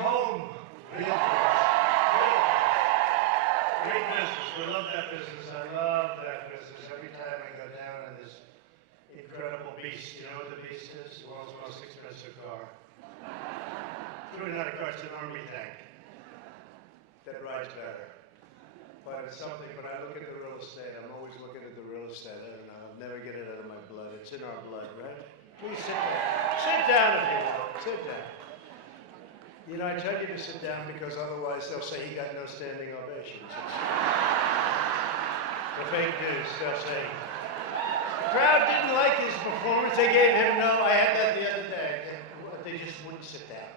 home. Great business. We love that business. I love that business. Every time I go down in this incredible beast. You know what the beast is? The world's most expensive car. It's really not a car, it's an army tank that rides better. But it's something, when I look at the real estate, I'm always looking at the real estate. I don't know, I'll never get it out of my blood. It's in our blood, right? Please sit down. Sit down if you will. Sit down. You know, I tell you to sit down because otherwise they'll say he got no standing ovations. The fake news, they'll say. The crowd didn't like his performance. They gave him no. I had that the other day. They just wouldn't sit down.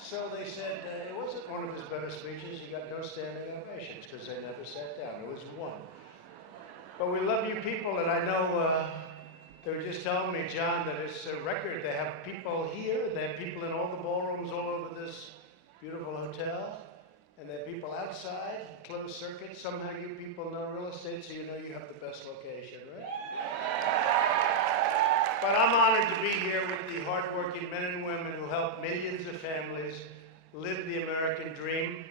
So they said it wasn't one of his better speeches. He got no standing ovations because they never sat down. It was one. But we love you people, and I know they were just telling me, John, that it's a record. They have people here. They have people in all the ballrooms all over this beautiful hotel. And there are people outside, closed circuit. Somehow you people know real estate, so you know you have the best location, right? But I'm honored to be here with the hardworking men and women who help millions of families live the American dream.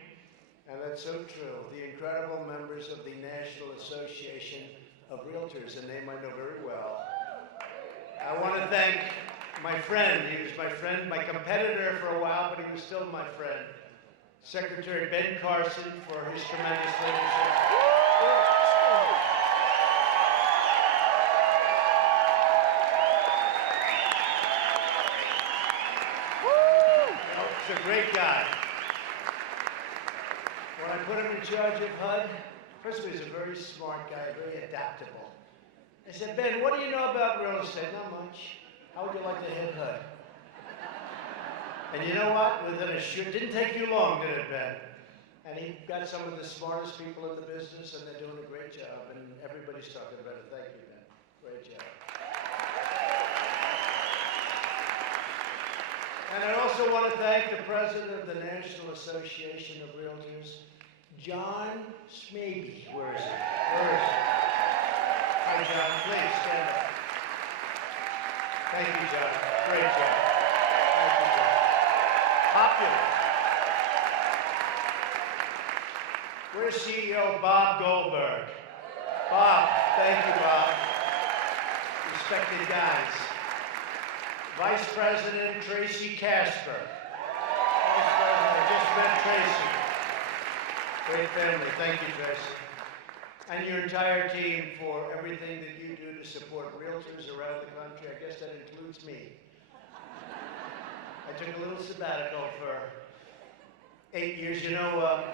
And that's so true. The incredible members of the National Association of Realtors, a name I know very well. I want to thank my friend. He was my friend, my competitor for a while, but he was still my friend. Secretary Ben Carson for his tremendous leadership. He's a great guy. When I put him in charge of HUD, first of all, he's a very smart guy, very adaptable. I said, Ben, what do you know about real estate? Not much. How would you like to head HUD? And you know what? It didn't take you long, did it, Ben? And he got some of the smartest people in the business, and they're doing a great job, and everybody's talking about it. Thank you, Ben. Great job. And I also want to thank the president of the National Association of Realtors, John Smaby. Where is he? Where is he? Hi, John. Please stand up. Thank you, John. Great job. Thank you, John. Popular. Where's CEO Bob Goldberg? Bob, thank you, Bob. Respected guys. Vice President Tracy Casper. Vice President, I just met Tracy. Great family. Thank you, Tracy. And your entire team for everything that you do to support realtors around the country. I guess that includes me. I took a little sabbatical for 8 years. You know, but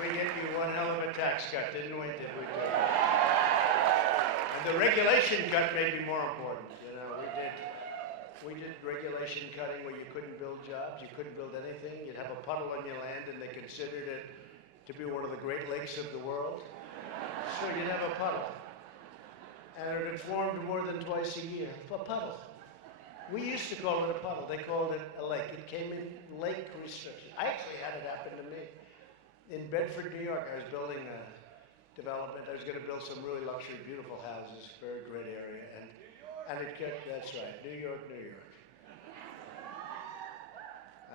we gave you one hell of a tax cut, didn't we? Did we? And the regulation cut may be more important. You know, we did regulation cutting where you couldn't build jobs, you couldn't build anything. You'd have a puddle on your land, and they considered it to be one of the Great Lakes of the world. So you'd have a puddle, and it had formed more than twice a year. A puddle. We used to call it a puddle. They called it a lake. It came in lake restriction. I actually had it happen to me. In Bedford, New York, I was building a development. I was going to build some really luxury, beautiful houses, very great area. And it kept, that's right, New York, New York.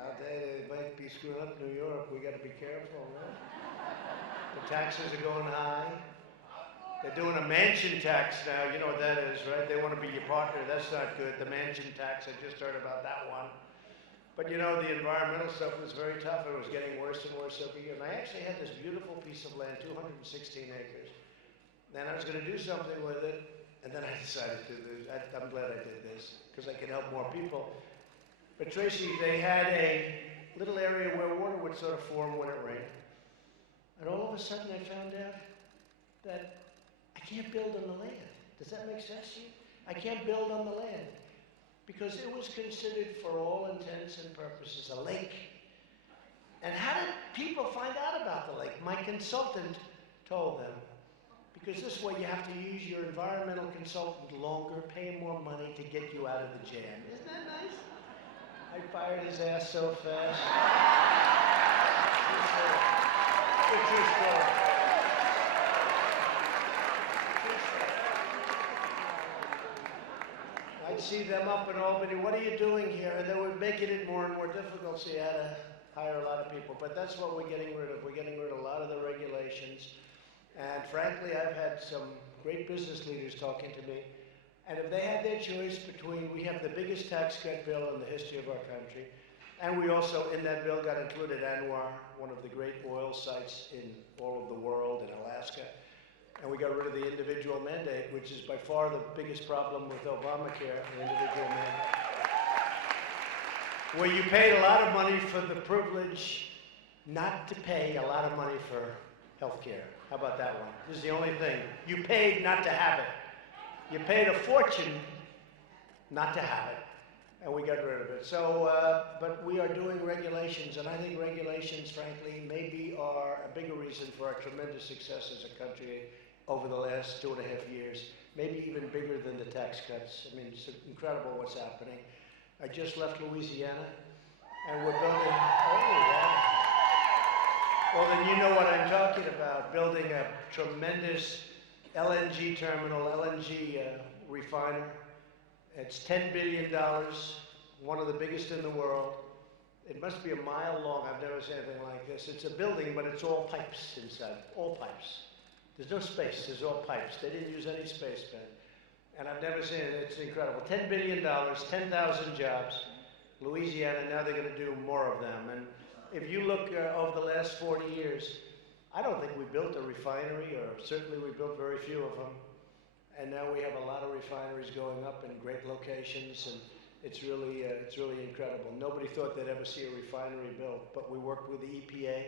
I'll tell you, they might be screwing up New York. We got to be careful, right? The taxes are going high. They're doing a mansion tax now. You know what that is, right? They want to be your partner. That's not good. The mansion tax, I just heard about that one. But you know, the environmental stuff was very tough. It was getting worse and worse every year. And I actually had this beautiful piece of land, 216 acres. Then I was going to do something with it. And then I decided to do this. I'm glad I did this because I could help more people. But Tracy, they had a little area where water would sort of form when it rained. And all of a sudden I found out that I can't build on the land. Does that make sense to you? I can't build on the land because it was considered, for all intents and purposes, a lake. And how did people find out about the lake? My consultant told them, because this way you have to use your environmental consultant longer, pay more money to get you out of the jam. Isn't that nice? I fired his ass so fast. It's true story. I'd see them up in Albany, what are you doing here? And they were making it more and more difficult, so you had to hire a lot of people. But that's what we're getting rid of. We're getting rid of a lot of the regulations. And frankly, I've had some great business leaders talking to me. And if they had their choice between, we have the biggest tax cut bill in the history of our country, and we also, in that bill, got included Anwar, one of the great oil sites in all of the world, in Alaska. And we got rid of the individual mandate, which is by far the biggest problem with Obamacare, the individual mandate. Where you paid a lot of money for the privilege not to pay a lot of money for health care. How about that one? This is the only thing. You paid not to have it. You paid a fortune not to have it. And we got rid of it. So, but we are doing regulations, and I think regulations, frankly, maybe are a bigger reason for our tremendous success as a country over the last 2.5 years, maybe even bigger than the tax cuts. I mean, it's incredible what's happening. I just left Louisiana, and we're building, oh, wow. Well, then you know what I'm talking about, building a tremendous LNG terminal, LNG refiner. It's $10 billion, one of the biggest in the world. It must be a mile long. I've never seen anything like this. It's a building, but it's all pipes inside, all pipes. There's no space, there's all pipes. They didn't use any space, Ben. And I've never seen it, it's incredible. $10 billion, 10,000 jobs. Louisiana, now they're gonna do more of them. And if you look over the last 40 years, I don't think we built a refinery, or certainly we built very few of them. And now we have a lot of refineries going up in great locations, and it's really incredible. Nobody thought they'd ever see a refinery built, but we worked with the EPA,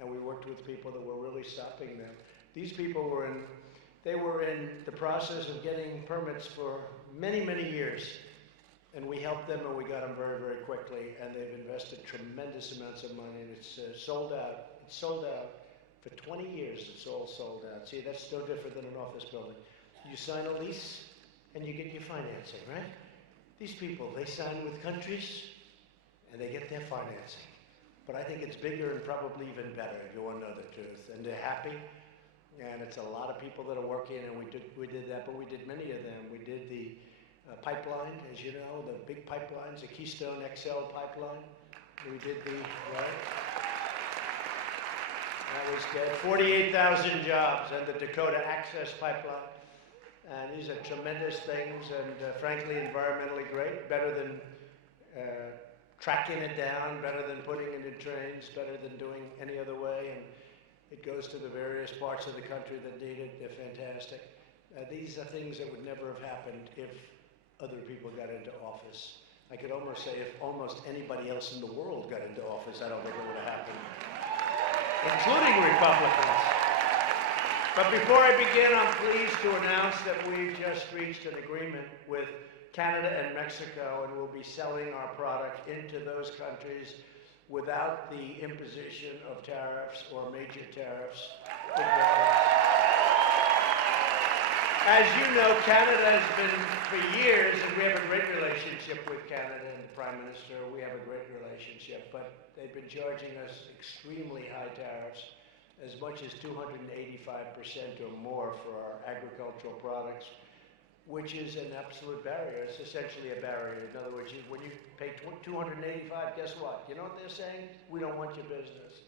and we worked with people that were really stopping them. These people were in the process of getting permits for many, many years, and we helped them, and we got them very, very quickly, and they've invested tremendous amounts of money, and it's sold out. It's sold out. For 20 years, it's all sold out. See, that's no different than an office building. You sign a lease, and you get your financing, right? These people, they sign with countries, and they get their financing. But I think it's bigger and probably even better, if you want to know the truth. And they're happy, and it's a lot of people that are working, and we did that, but we did many of them. We did the pipeline, as you know, the big pipelines, the Keystone XL pipeline. We did the, right? That was dead. 48,000 jobs, and the Dakota Access Pipeline. And these are tremendous things, and frankly, environmentally great. Better than tracking it down, better than putting it in trains, better than doing any other way. And it goes to the various parts of the country that need it. They're fantastic. These are things that would never have happened if other people got into office. I could almost say if almost anybody else in the world got into office, I don't think it would have happened. Including Republicans. But before I begin, I'm pleased to announce that we've just reached an agreement with Canada and Mexico, and we'll be selling our product into those countries without the imposition of tariffs or major tariffs. As you know, Canada has been for years, and we have a great relationship with Canada and the Prime Minister. We have a great relationship, but they've been charging us extremely high tariffs, as much as 285% or more for our agricultural products, which is an absolute barrier. It's essentially a barrier. In other words, when you pay 285, guess what? You know what they're saying? We don't want your business.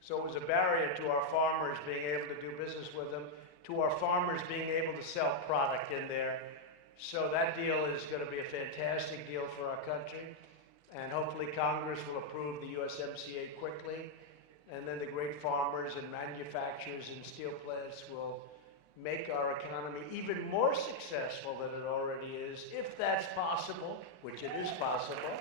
So it was a barrier to our farmers being able to do business with them, to our farmers being able to sell product in there. So that deal is going to be a fantastic deal for our country. And hopefully Congress will approve the USMCA quickly. And then the great farmers and manufacturers and steel plants will make our economy even more successful than it already is, if that's possible, which it is possible.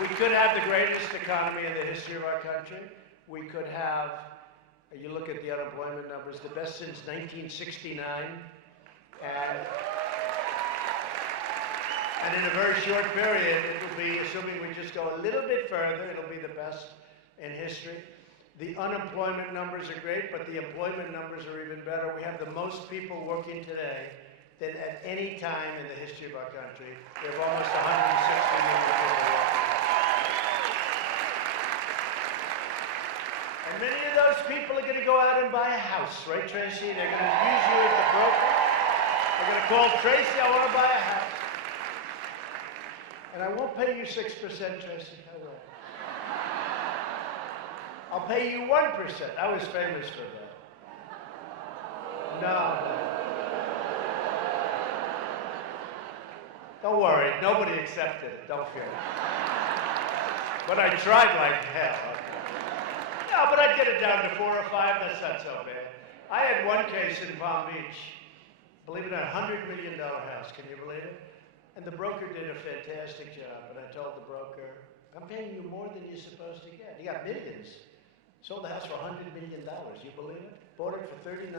We could have the greatest economy in the history of our country. We could have, you look at the unemployment numbers, the best since 1969. And in a very short period, it will be, assuming we just go a little bit further, it'll be the best in history. The unemployment numbers are great, but the employment numbers are even better. We have the most people working today than at any time in the history of our country. We have almost 160 million people walking. And many of those people are going to go out and buy a house, right, Tracy? They're going to use you as the broker. They're going to call Tracy, I want to buy a house. And I won't pay you 6%, Tracy. I will. I'll pay you 1%. I was famous for that. No. Don't worry, nobody accepted it. Don't fear. But I tried like hell. No, but I'd get it down to 4 or 5. That's not so bad. I had one case in Palm Beach. Believe it or not, $100 million house. Can you believe it? And the broker did a fantastic job. And I told the broker, I'm paying you more than you're supposed to get. You got millions. Sold the house for $100 million. You believe it? Bought it for 39.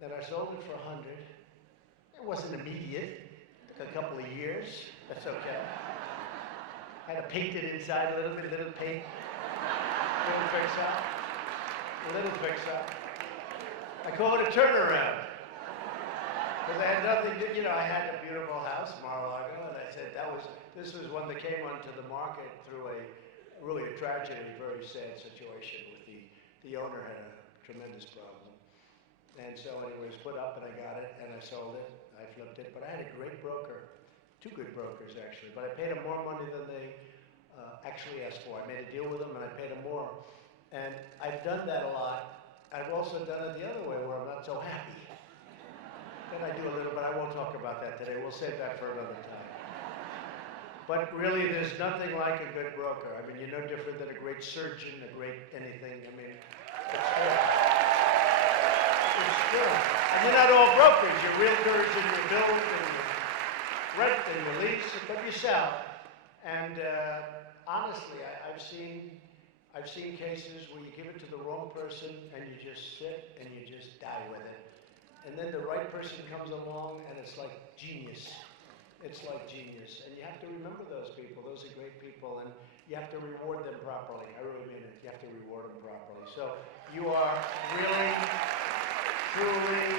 Then I sold it for 100. It wasn't immediate. It took a couple of years. That's okay. I had to paint it inside a little bit, little paint. Little fix up. A little fix up. I call it a turnaround. Because I had nothing to, I had a beautiful house, Mar-a-Lago, and I said this was one that came onto the market through really a tragedy, very sad situation with the owner had a tremendous problem. And so anyways, put up and I got it and I sold it, I flipped it, but I had a great broker, 2 good brokers actually, but I paid them more money than they actually asked for. I made a deal with them and I paid them more. And I've done that a lot. I've also done it the other way where I'm not so happy. Then I do a little, but I won't talk about that today. We'll save that for another time. But really, there's nothing like a good broker. I mean, you're no different than a great surgeon, a great anything. I mean, it's true. It's true. And you're not all brokers. You're realtors and you build and you rent and you lease, but you sell. And honestly, I've seen cases where you give it to the wrong person and you just sit and you just die with it. And then the right person comes along and it's like genius. It's like genius. And you have to remember those people. Those are great people. And you have to reward them properly. I really mean it. You have to reward them properly. So you are really, truly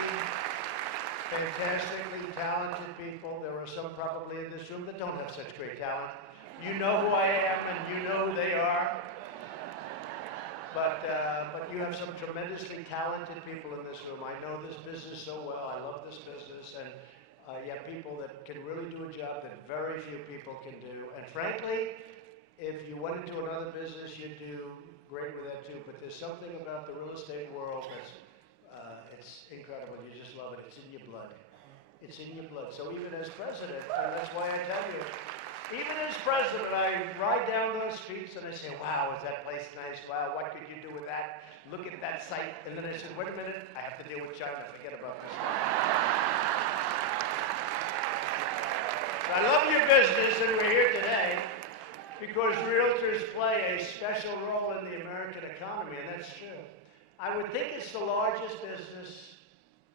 fantastically talented people. There are some probably in this room that don't have such great talent. You know who I am and you know who they are. But you have some tremendously talented people in this room. I know this business so well. I love this business. And you have people that can really do a job that very few people can do. And frankly, if you went into another business, you'd do great with that too. But there's something about the real estate world that's it's incredible. You just love it. It's in your blood. It's in your blood. So even as president, and that's why I tell you, even as president, I ride down those streets and I say, wow, is that place nice? Wow, what could you do with that? Look at that site. And then I said, wait a minute, I have to deal with China. Forget about this. I love your business and we're here today because realtors play a special role in the American economy, and that's true. I would think it's the largest business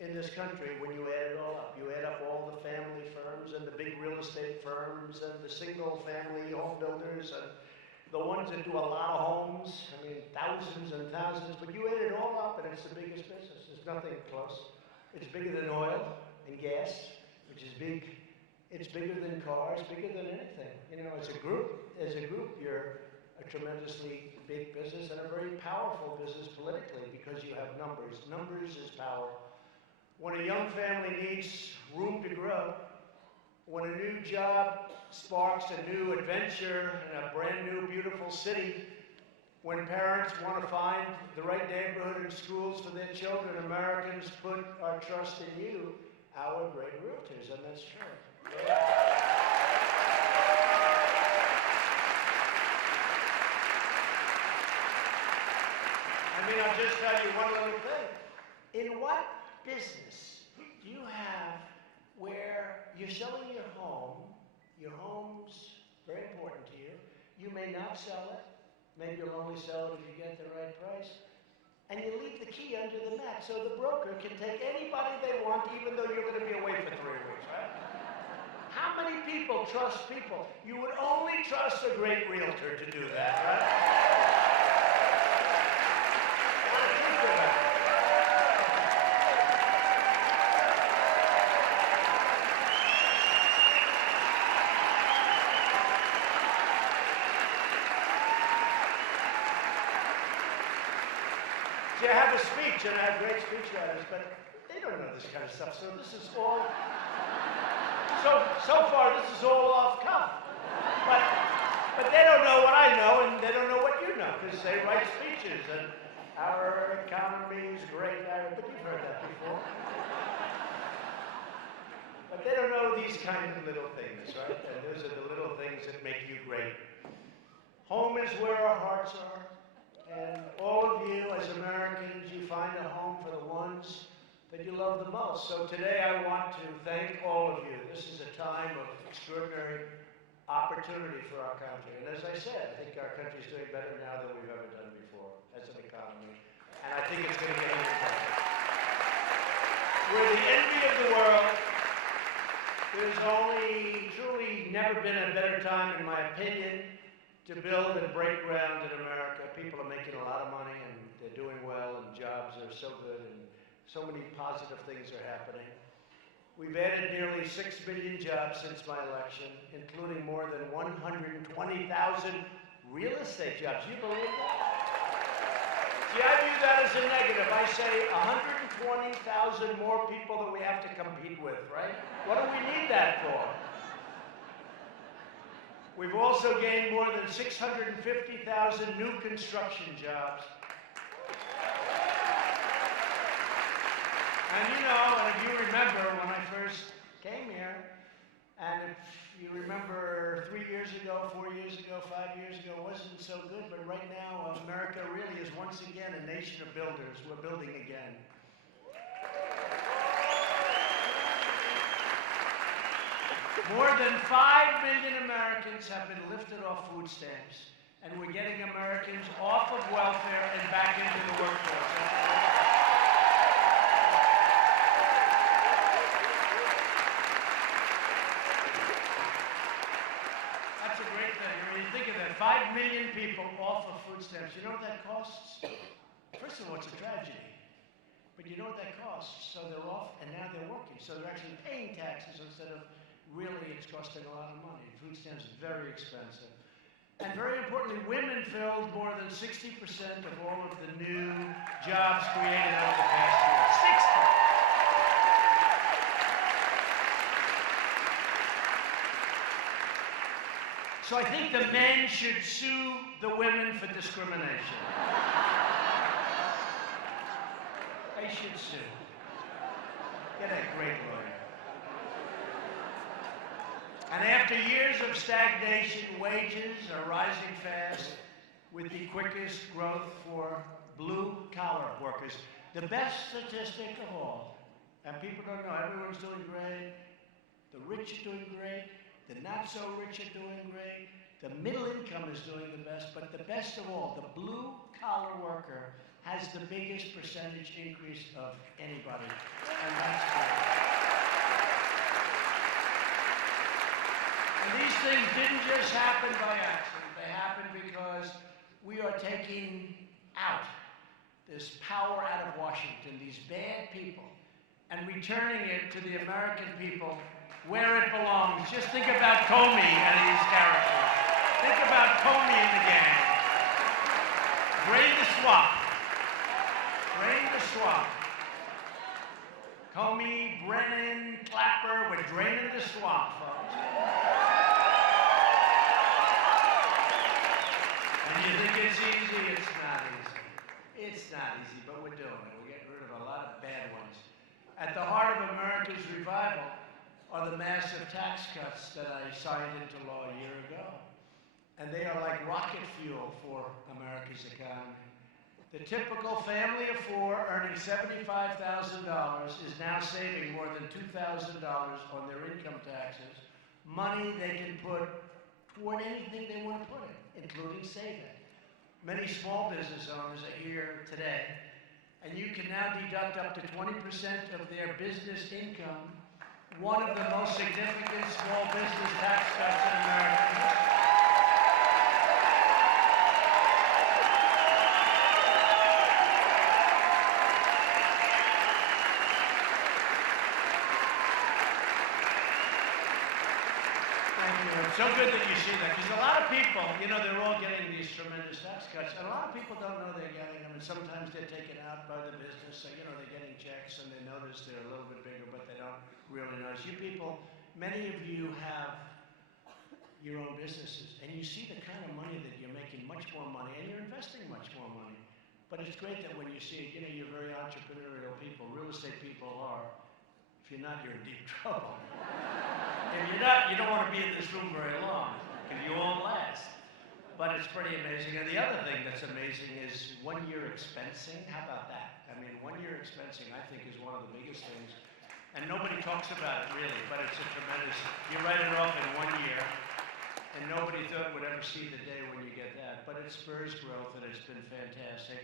in this country when you add it all up. You add up all the family firms and the big real estate firms and the single family home builders and the ones that do a lot of homes. I mean, thousands and thousands, but you add it all up and it's the biggest business. There's nothing close. It's bigger than oil and gas, which is big. It's bigger than cars, bigger than anything. As a group, you're a tremendously big business and a very powerful business politically because you have numbers. Numbers is power. When a young family needs room to grow, when a new job sparks a new adventure in a brand new, beautiful city, when parents want to find the right neighborhood and schools for their children, Americans put our trust in you, our great realtors, and that's true. I'll just tell you one little thing. In what business do you have where you're selling your home's very important to you, you may not sell it, maybe you'll only sell it if you get the right price, and you leave the key under the mat so the broker can take anybody they want even though you're going to be away for 3 weeks, right? How many people trust people? You would only trust a great realtor to do that, right? have a speech, and I have great speech writers, but they don't know this kind of stuff. So this is all, so far this is all off cuff. But they don't know what I know, and they don't know what you know, because they write speeches, and our economy is great. But you've heard that before. But they don't know these kind of little things, right? And those are the little things that make you great. Home is where our hearts are. And all of you, as Americans, you find a home for the ones that you love the most. So today I want to thank all of you. This is a time of extraordinary opportunity for our country. And as I said, I think our country is doing better now than we've ever done before as an economy. And I think it's going to get even better. We're the envy of the world. There's only truly never been a better time, in my opinion, to build and break ground in America. People are making a lot of money, and they're doing well, and jobs are so good, and so many positive things are happening. We've added nearly 6 million jobs since my election, including more than 120,000 real estate jobs. You believe that? See, I view that as a negative. I say 120,000 more people that we have to compete with, right? What do we need that for? We've also gained more than 650,000 new construction jobs. And you know, and if you remember when I first came here, and if you remember 3 years ago, 4 years ago, 5 years ago, it wasn't so good, but right now America really is once again a nation of builders. We're building again. More than 5 million Americans have been lifted off food stamps, and we're getting Americans off of welfare and back into the workforce. That's a great thing. When you think of that, 5 million people off of food stamps, you know what that costs? First of all, it's a tragedy. But you know what that costs? So they're off, and now they're working. So they're actually paying taxes instead of really it's costing a lot of money. Food stamps are very expensive. And very importantly, women filled more than 60% of all of the new jobs created over the past year. 60! So I think the men should sue the women for discrimination. They should sue. Get a great lawyer. And after years of stagnation, wages are rising fast with the quickest growth for blue-collar workers. The best statistic of all, and people don't know, everyone's doing great, the rich are doing great, the not-so-rich are doing great, the middle income is doing the best, but the best of all, the blue-collar worker has the biggest percentage increase of anybody, and that's great. And these things didn't just happen by accident. They happened because we are taking out this power out of Washington, these bad people, and returning it to the American people where it belongs. Just think about Comey and his characters. Think about Comey and the gang. Drain the swamp. Drain the swamp. Comey, Brennan, Clapper, we're draining the swamp, folks. And you think it's easy? It's not easy. It's not easy, but we're doing it. We're getting rid of a lot of bad ones. At the heart of America's revival are the massive tax cuts that I signed into law a year ago. And they are like rocket fuel for America's economy. The typical family of four earning $75,000 is now saving more than $2,000 on their income taxes, money they can put toward anything they want to put in, including saving. Many small business owners are here today, and you can now deduct up to 20% of their business income, one of the most significant small business tax cuts in America. So good that you see that, because a lot of people, you know, they're all getting these tremendous tax cuts, and a lot of people don't know they're getting them, and sometimes they're taken out by the business, so, you know, they're getting checks, and they notice they're a little bit bigger, but they don't really notice. You people, many of you have your own businesses, and you see the kind of money that you're making, much more money, and you're investing much more money. But it's great that when you see it, you know, you're very entrepreneurial people, real estate people are. If you're not, you're in deep trouble. If you're not, you don't want to be in this room very long, because you won't last. But it's pretty amazing. And the other thing that's amazing is one-year expensing. How about that? I mean, one-year expensing, I think, is one of the biggest things. And nobody talks about it, really, but it's a tremendous, you write it off in 1 year, and nobody thought would ever see the day when you get that. But it spurs growth, and it's been fantastic.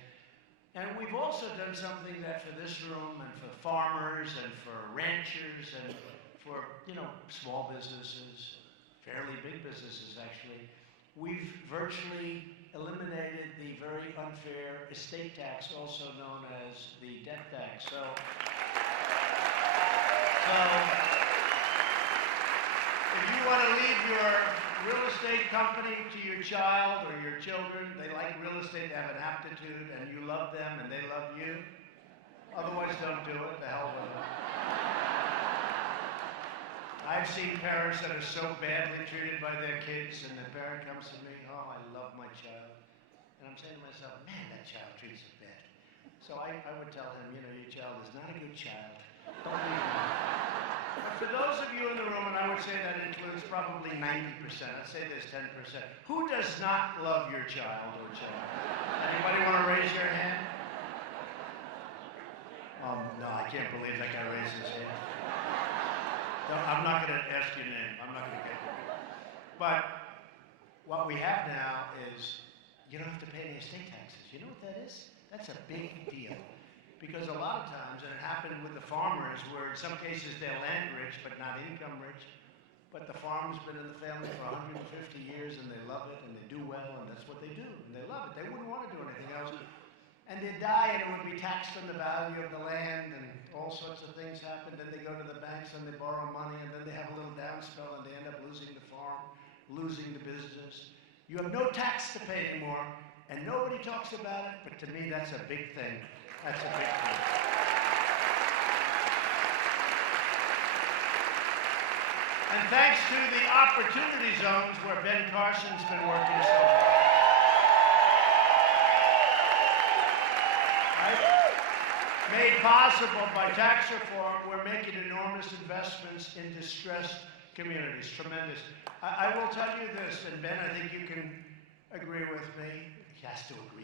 And we've also done something that for this room and for farmers and for ranchers and for, you know, small businesses, fairly big businesses actually, we've virtually eliminated the very unfair estate tax, also known as the death tax. So if you want to leave your real estate company to your child or your children, they like real estate, they have an aptitude, and you love them and they love you. Otherwise, don't do it. The hell with them. I've seen parents that are so badly treated by their kids, and the parent comes to me, oh, I love my child. And I'm saying to myself, man, that child treats us badly. So I would tell him, you know, your child is not a good child. Don't leave him. But for those of you in the room, and I would say that includes probably 90%, I'd say there's 10%, who does not love your child or children? Anybody want to raise your hand? No, I can't believe that guy raised his hand. No, I'm not going to ask your name. I'm not going to get it. But what we have now is you don't have to pay any estate taxes. You know what that is? That's a big deal. Because a lot of times, and it happened with the farmers, where in some cases they're land rich but not income rich, but the farm's been in the family for 150 years and they love it and they do well and that's what they do and they love it. They wouldn't want to do anything else. And they'd die and it would be taxed on the value of the land and all sorts of things happen. Then they go to the banks and they borrow money and then they have a little down spell and they end up losing the farm, losing the business. You have no tax to pay anymore and nobody talks about it, but to me that's a big thing. That's a big thing. And thanks to the opportunity zones where Ben Carson's been working so hard. Right? Made possible by tax reform, we're making enormous investments in distressed communities. Tremendous. I will tell you this, and Ben, I think you can agree with me. He has to agree.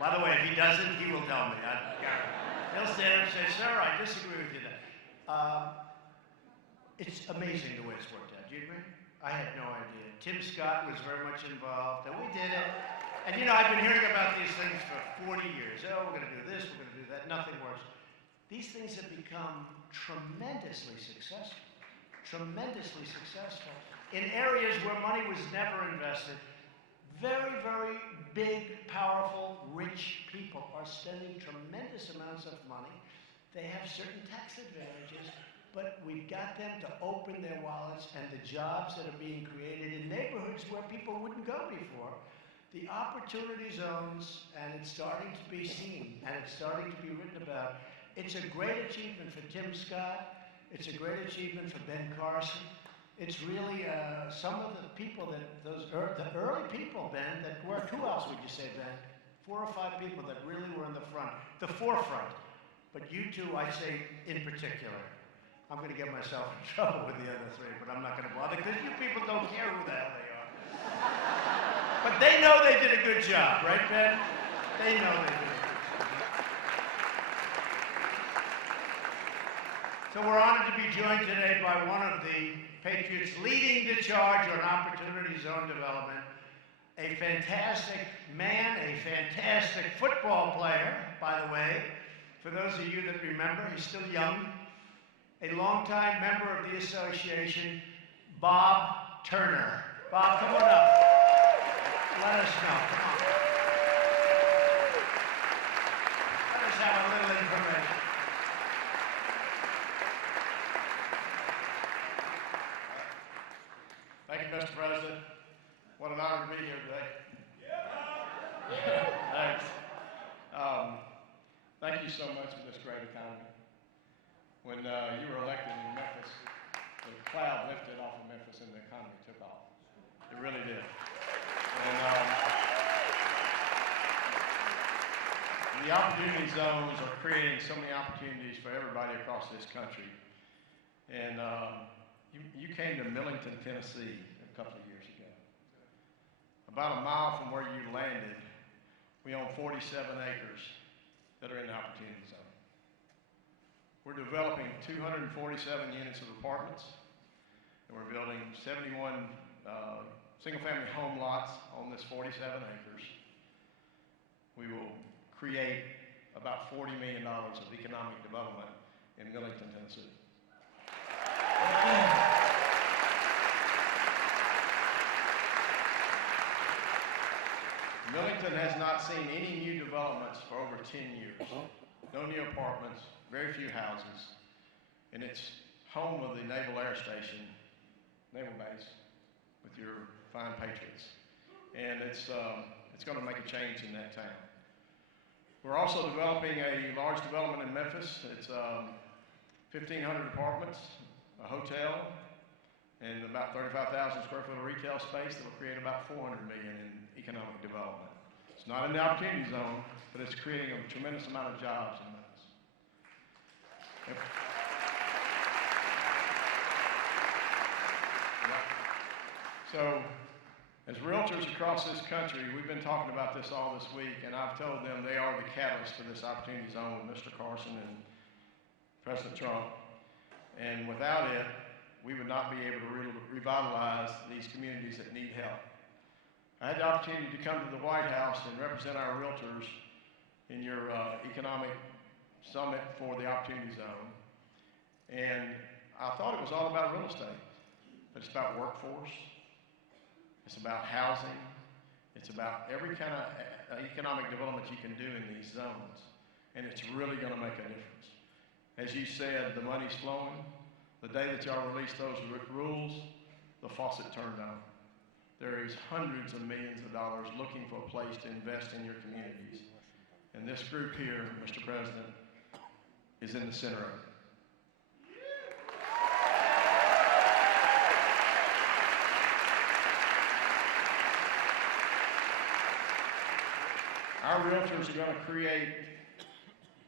By the way, if he doesn't, he will tell me. He'll stand up and say, sir, I disagree with you there. It's amazing the way it's worked out. Do you agree? I had no idea. Tim Scott was very much involved, and we did it. And you know, I've been hearing about these things for 40 years. Oh, we're going to do this, we're going to do that. Nothing works. These things have become tremendously successful. Tremendously successful. In areas where money was never invested. Very, very big, powerful, rich people are spending tremendous amounts of money. They have certain tax advantages, but we've got them to open their wallets and the jobs that are being created in neighborhoods where people wouldn't go before. The opportunity zones, and it's starting to be seen, and it's starting to be written about. It's a great achievement for Tim Scott. It's a great achievement for Ben Carson. It's really some of the people that, the early people, Ben, that worked, who else would you say, Ben? 4 or 5 people that really were in the front, the forefront. But you two, I say in particular. I'm going to get myself in trouble with the other 3, but I'm not going to bother, because you people don't care who the hell they are. But they know they did a good job, right, Ben? They know they did a good job. So we're honored to be joined today by one of the patriots leading the charge on opportunity zone development, a fantastic man, a fantastic football player, by the way. For those of you that remember, he's still young. A longtime member of the association, Bob Turner. Bob, come on up. Let us know. Come on. Let us have a little information. Mr. President. What an honor to be here today. Thanks. Thank you so much for this great economy. When you were elected in Memphis, the cloud lifted off of Memphis and the economy took off. It really did. And the opportunity zones are creating so many opportunities for everybody across this country. And you came to Millington, Tennessee a couple of years ago. About a mile from where you landed, we own 47 acres that are in the opportunity zone. We're developing 247 units of apartments, and we're building 71 single-family home lots on this 47 acres. We will create about $40 million of economic development in Millington, Tennessee. Millington has not seen any new developments for over 10 years. No new apartments, very few houses, and it's home of the Naval Air Station, Naval Base, with your fine patriots. And it's going to make a change in that town. We're also developing a large development in Memphis. It's 1,500 apartments, a hotel, and about 35,000 square foot of retail space that will create about $400 million in economic development. It's not in the opportunity zone, but it's creating a tremendous amount of jobs in Memphis. Yep. So, as realtors across this country, we've been talking about this all this week, and I've told them they are the catalyst for this opportunity zone with Mr. Carson and President Trump. And without it, we would not be able to revitalize these communities that need help. I had the opportunity to come to the White House and represent our realtors in your economic summit for the Opportunity Zone. And I thought it was all about real estate, but it's about workforce, it's about housing, it's about every kind of economic development you can do in these zones. And it's really going to make a difference. As you said, the money's flowing. The day that y'all release those rules, the faucet turned on. There is hundreds of millions of dollars looking for a place to invest in your communities. And this group here, Mr. President, is in the center of it. Our realtors are going to create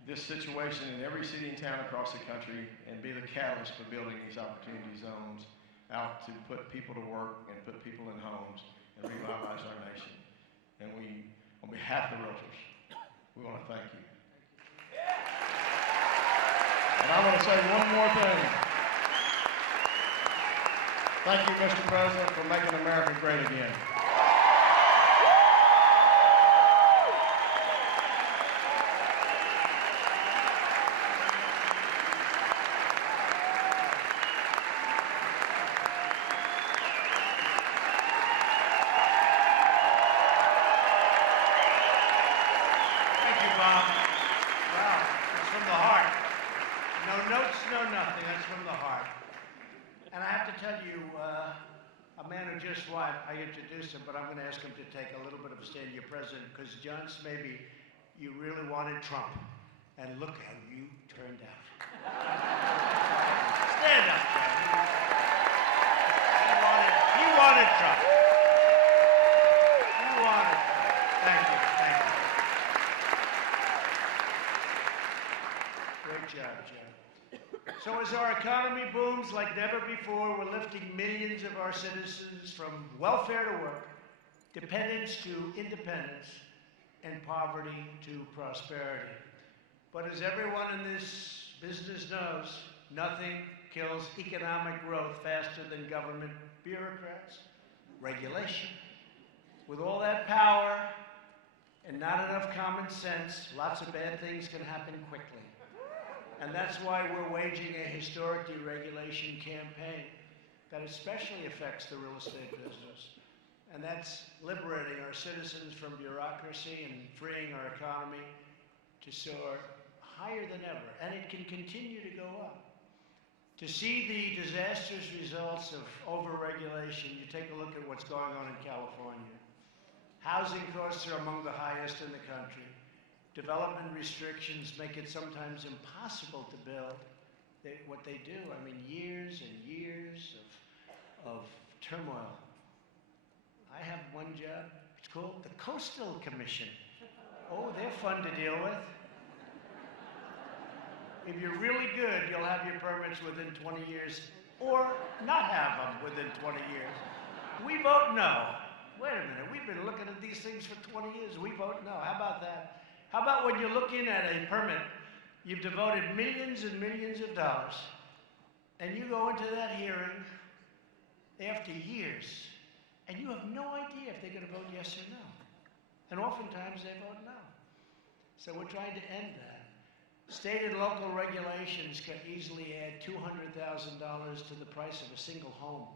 this situation in every city and town across the country and be the catalyst for building these opportunity zones out to put people to work and put people in homes and revitalize our nation. And we, on behalf of the realtors, we want to thank you. And I want to say one more thing. Thank you, Mr. President, for making America great again. I introduced him, but I'm going to ask him to take a little bit of a stand, your president, because John, maybe you really wanted Trump, and look how you turned out. Stand up, John. He wanted Trump. He wanted Trump. Thank you, thank you. Great job, John. So as our economy booms like never before, we're lifting millions of our citizens from welfare to work, dependence to independence, and poverty to prosperity. But as everyone in this business knows, nothing kills economic growth faster than government bureaucrats, regulation. With all that power and not enough common sense, lots of bad things can happen quickly. And that's why we're waging a historic deregulation campaign that especially affects the real estate business. And that's liberating our citizens from bureaucracy and freeing our economy to soar higher than ever. And it can continue to go up. To see the disastrous results of overregulation, you take a look at what's going on in California. Housing costs are among the highest in the country. Development restrictions make it sometimes impossible to build what they do. I mean, years and years of turmoil. I have one job. It's called the Coastal Commission. Oh, they're fun to deal with. If you're really good, you'll have your permits within 20 years, or not have them within 20 years. We vote no. Wait a minute, we've been looking at these things for 20 years. We vote no. How about that? How about when you're looking at a permit, you've devoted millions and millions of dollars, and you go into that hearing after years, and you have no idea if they're going to vote yes or no. And oftentimes they vote no. So we're trying to end that. State and local regulations can easily add $200,000 to the price of a single home.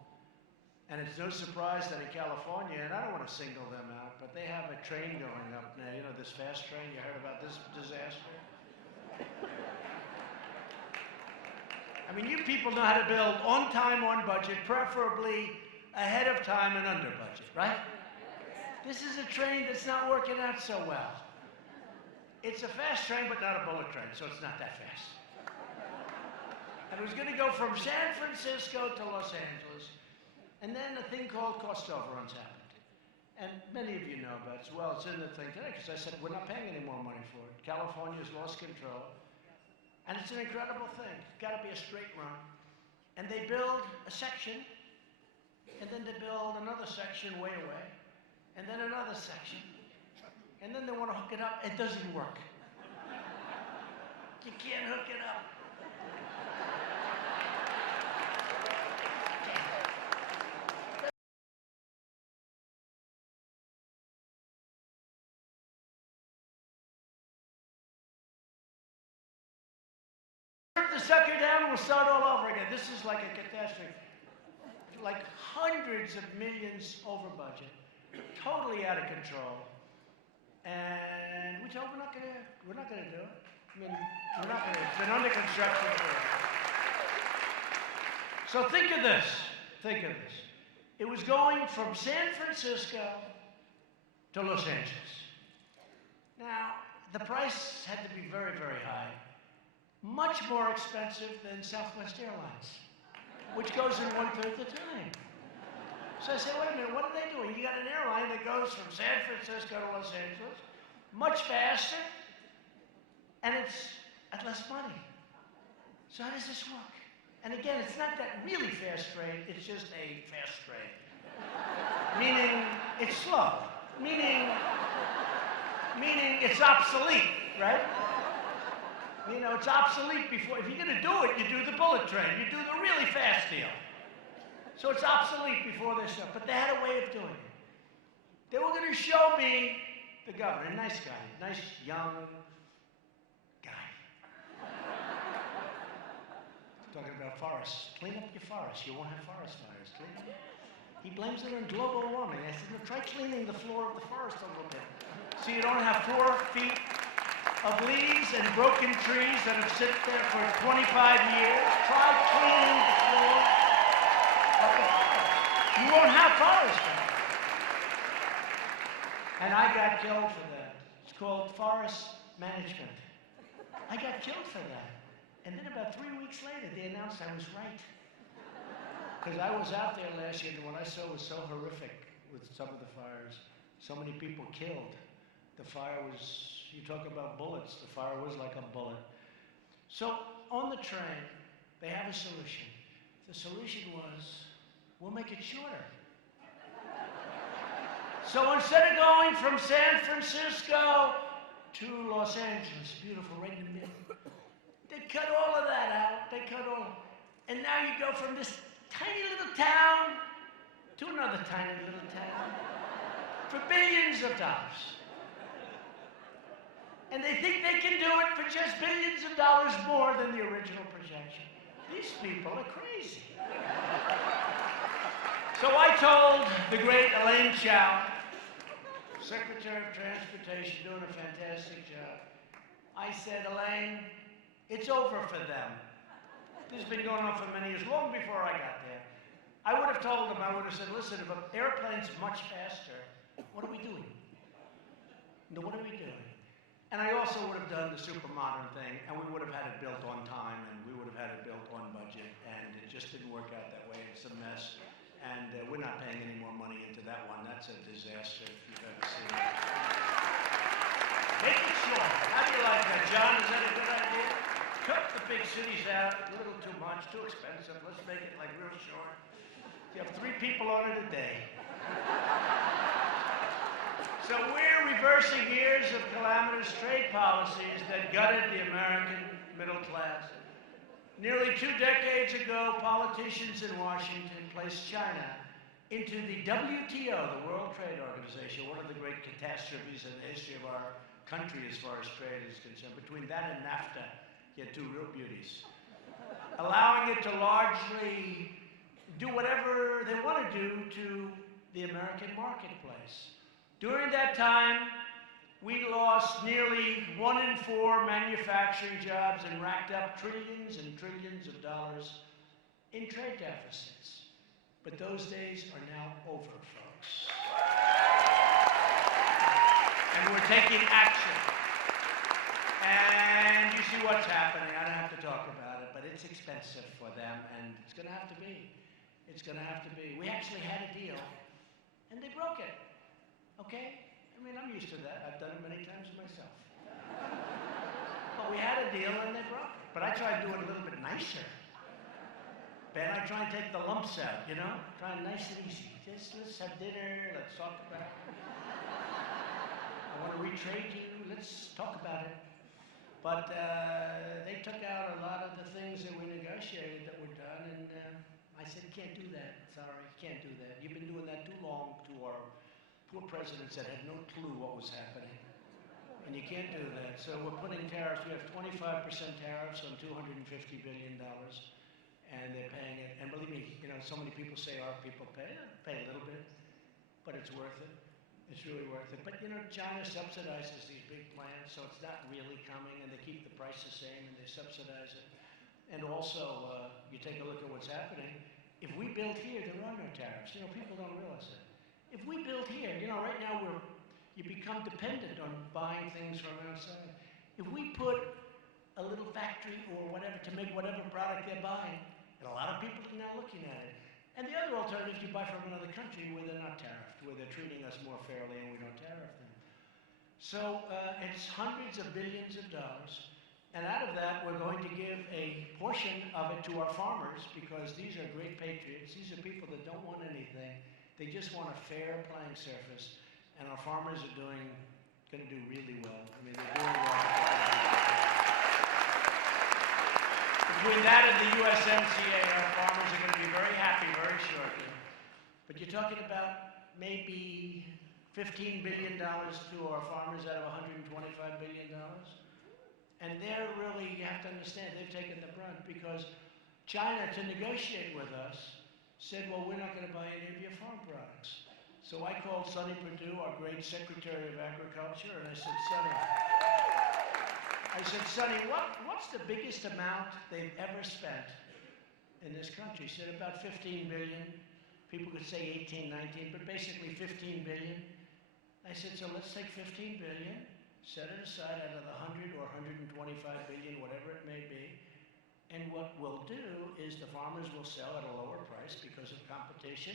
And it's no surprise that in California, and I don't want to single them out, but they have a train going up now, you know, this fast train, you heard about this disaster? I mean, you people know how to build on time, on budget, preferably ahead of time and under budget, right? This is a train that's not working out so well. It's a fast train, but not a bullet train, so it's not that fast. And it was going to go from San Francisco to Los Angeles, and then a thing called cost overruns happened. And many of you know about it as well. It's in the thing today, because I said, we're not paying any more money for it. California's lost control. And it's an incredible thing. It's got to be a straight run. And they build a section, and then they build another section way away, and then another section. And then they want to hook it up. It doesn't work. You can't hook it up. Rip the sucker down and we'll start all over again. This is like a catastrophe. Like hundreds of millions over budget. Totally out of control. And we told we're not gonna do it. I mean, we're not gonna. It's been under construction forever. So think of this. Think of this. It was going from San Francisco to Los Angeles. Now, the price had to be very, very high. Much more expensive than Southwest Airlines, which goes in 1/3 the time. So I said, wait a minute, what are they doing? You got an airline that goes from San Francisco to Los Angeles, much faster, and it's at less money. So how does this work? And again, it's not that really fast train, it's just a fast train. Meaning it's slow. Meaning it's obsolete, right? You know, it's obsolete before, if you're gonna do it, you do the bullet train, you do the really fast deal. So it's obsolete before this stuff, but they had a way of doing it. They were going to show me the governor, a nice guy, nice young guy. Talking about forests. Clean up your forests. You won't have forest fires. Clean them up. He blames it on global warming. I said, no, try cleaning the floor of the forest a little bit. So you don't have 4 feet of leaves and broken trees that have sit there for 25 years. Try cleaning the floor. You won't have forest fires. And I got killed for that. It's called forest management. I got killed for that. And then about 3 weeks later, they announced I was right. Because I was out there last year, and what I saw was so horrific with some of the fires. So many people killed. The fire was, you talk about bullets, the fire was like a bullet. So on the train, they have a solution. The solution was, we'll make it shorter. So instead of going from San Francisco to Los Angeles, beautiful, right in the middle, they cut all of that out. They cut all, and now you go from this tiny little town to another tiny little town for billions of dollars. And they think they can do it for just billions of dollars more than the original projection. These people are crazy. So I told the great Elaine Chao, Secretary of Transportation, doing a fantastic job. I said, Elaine, it's over for them. This has been going on for many years, long before I got there. I would have told them, I would have said, listen, if an airplane's much faster, what are we doing? No, what are we doing? And I also would have done the super modern thing, and we would have had it built on time, and we would have had it built on budget, and it just didn't work out that way. It's a mess, and we're not paying any more money into that one. That's a disaster if you've ever seen it. Make it short. How do you like that, John? Is that a good idea? Cut the big cities out, a little too much, too expensive. Let's make it like real short. You have 3 people on it a day. So we're reversing years of calamitous trade policies that gutted the American middle class. Nearly 2 decades ago, politicians in Washington placed China into the WTO, the World Trade Organization, one of the great catastrophes in the history of our country as far as trade is concerned. Between that and NAFTA, you had 2 real beauties. Allowing it to largely do whatever they want to do to the American marketplace. During that time, we lost nearly 1 in 4 manufacturing jobs and racked up trillions and trillions of dollars in trade deficits. But those days are now over, folks. And we're taking action. And you see what's happening. I don't have to talk about it, but it's expensive for them, and it's going to have to be. It's going to have to be. We actually had a deal, and they broke it. Okay? I mean, I'm used to that. I've done it many times myself. But we had a deal and they broke it. But I tried to do it a little bit nicer. Ben, I try and take the lumps out, you know? Try and nice and easy. Just let's have dinner, let's talk about it. I want to retrade you, let's talk about it. But they took out a lot of the things that we negotiated that were done, and I said, you can't do that. Sorry, you can't do that. You've been doing that too long to our poor presidents that had no clue what was happening. And you can't do that. So we're putting tariffs. We have 25% tariffs on $250 billion. And they're paying it. And believe me, you know, so many people say our people pay a little bit, but it's worth it. It's really worth it. But, you know, China subsidizes these big plants, so it's not really coming, and they keep the price the same, and they subsidize it. And also, you take a look at what's happening. If we build here, there are no tariffs. You know, people don't realize that. If we build here, you know, right now you become dependent on buying things from outside. If we put a little factory or whatever to make whatever product they're buying, and a lot of people are now looking at it. And the other alternative, you buy from another country where they're not tariffed, where they're treating us more fairly and we don't tariff them. So it's hundreds of billions of dollars. And out of that, we're going to give a portion of it to our farmers because these are great patriots. These are people that don't want anything. They just want a fair playing surface, and our farmers are going to do really well. I mean, they're doing well. Between that and the USMCA, our farmers are going to be very happy very shortly. But you're talking about maybe $15 billion to our farmers out of $125 billion. And they're really, you have to understand, they've taken the brunt because China, to negotiate with us, said, well, we're not going to buy any of your farm products. So I called Sonny Perdue, our great Secretary of Agriculture, and I said, Sonny, what's the biggest amount they've ever spent in this country? He said, about 15 billion. People could say 18, 19, but basically 15 billion. I said, so let's take 15 billion, set it aside out of the 100 or 125 billion, whatever it may be. And what we'll do is the farmers will sell at a lower price because of competition.